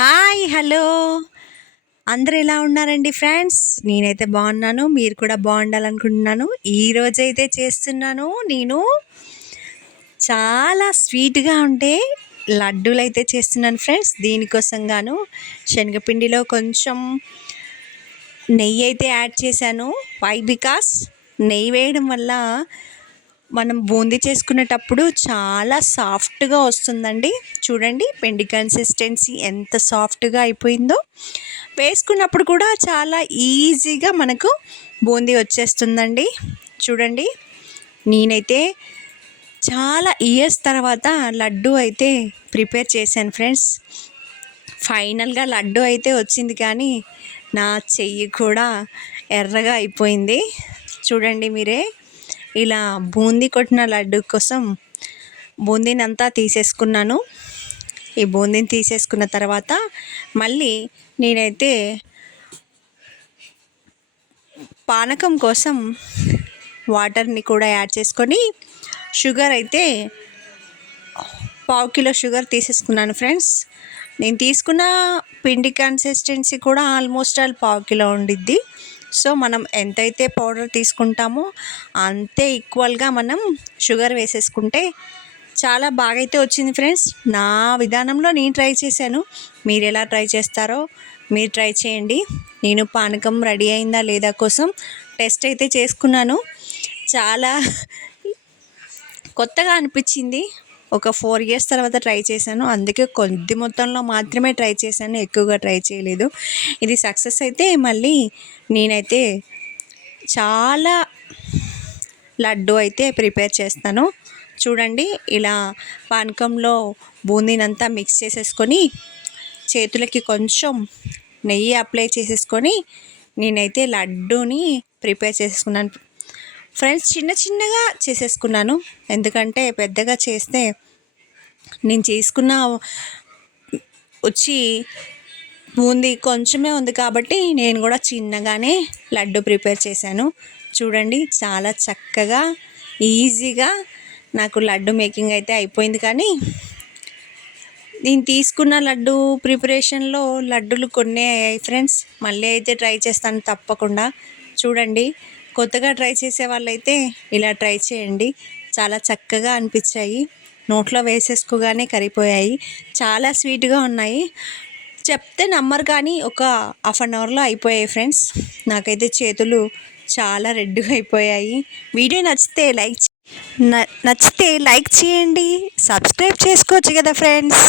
Hi hello అందరూ ఎలా ఉన్నారండి ఫ్రెండ్స్? నేనైతే బాగున్నాను, మీరు కూడా బాగుండాలనుకుంటున్నాను. ఈరోజైతే చేస్తున్నాను నేను చాలా స్వీట్గా ఉంటే లడ్డూలు అయితే చేస్తున్నాను ఫ్రెండ్స్. దీనికోసం గాను శనగపిండిలో కొంచెం నెయ్యి అయితే యాడ్ చేశాను. వై బికాస్ నెయ్యి వేయడం వల్ల మనం బూందీ చేసుకునేటప్పుడు చాలా సాఫ్ట్గా వస్తుందండి. చూడండి పిండి కన్సిస్టెన్సీ ఎంత సాఫ్ట్గా అయిపోయిందో. వేసుకున్నప్పుడు కూడా చాలా ఈజీగా మనకు బూందీ వచ్చేస్తుందండి. చూడండి, నేనైతే చాలా ఇయర్స్ తర్వాత లడ్డు అయితే ప్రిపేర్ చేశాను ఫ్రెండ్స్. ఫైనల్గా లడ్డు అయితే వచ్చింది, కానీ నా చెయ్యి కూడా ఎర్రగా అయిపోయింది. చూడండి మీరే, ఇలా బూందీ కొట్టిన లడ్డు కోసం బూందీని అంతా తీసేసుకున్నాను. ఈ బూందీని తీసేసుకున్న తర్వాత మళ్ళీ నేనైతే పానకం కోసం వాటర్ని కూడా యాడ్ చేసుకొని షుగర్ అయితే 1/2 కిలో షుగర్ తీసేసుకున్నాను ఫ్రెండ్స్. నేను తీసుకున్న పిండి కన్సిస్టెన్సీ కూడా ఆల్మోస్ట్ 1/2 కిలో ఉండిద్ది. సో మనం ఎంతైతే పౌడర్ తీసుకుంటామో అంతే ఈక్వల్గా మనం షుగర్ వేసేసుకుంటే చాలా బాగా అయితే వచ్చింది ఫ్రెండ్స్. నా విధానంలో నేను ట్రై చేశాను. మీరు ఎలా ట్రై చేస్తారో మీరు ట్రై చేయండి. నేను పానకం రెడీ అయిందా లేదా కోసం టెస్ట్ అయితే చేసుకున్నాను. చాలా కొత్తగా అనిపించింది. ఒక 4 ఇయర్స్ తర్వాత ట్రై చేశాను, అందుకే కొద్ది మొత్తంలో మాత్రమే ట్రై చేశాను, ఎక్కువగా ట్రై చేయలేదు. ఇది సక్సెస్ అయితే మళ్ళీ నేనైతే చాలా లడ్డు అయితే ప్రిపేర్ చేస్తాను. చూడండి, ఇలా పానకంలో బూందీనంతా మిక్స్ చేసేసుకొని చేతులకి కొంచెం నెయ్యి అప్లై చేసేసుకొని నేనైతే లడ్డూని ప్రిపేర్ చేసుకున్నాను ఫ్రెండ్స్. చిన్న చిన్నగా చేసేసుకున్నాను, ఎందుకంటే పెద్దగా చేస్తే నేను చేసుకున్న వచ్చి బూందీ కొంచెమే ఉంది కాబట్టి నేను కూడా చిన్నగానే లడ్డు ప్రిపేర్ చేశాను. చూడండి, చాలా చక్కగా ఈజీగా నాకు లడ్డు మేకింగ్ అయితే అయిపోయింది. కానీ నేను తీసుకున్న లడ్డు ప్రిపరేషన్లో లడ్డూలు కొన్నే అయ్యాయి ఫ్రెండ్స్. మళ్ళీ అయితే ట్రై చేస్తాను తప్పకుండా. చూడండి, కొత్తగా ట్రై చేసే వాళ్ళైతే ఇలా ట్రై చేయండి. చాలా చక్కగా అనిపించాయి, నోట్లో వేసేసుకోగానే కరిగిపోయాయి. చాలా స్వీట్గా ఉన్నాయి, చెప్తే నమ్మరు, కానీ ఒక 1/2 అవర్లో అయిపోయాయి ఫ్రెండ్స్. నాకైతే చేతులు చాలా రెడ్గా అయిపోయాయి. వీడియో నచ్చితే లైక్ చేయండి, సబ్స్క్రైబ్ చేసుకోవచ్చు కదా ఫ్రెండ్స్.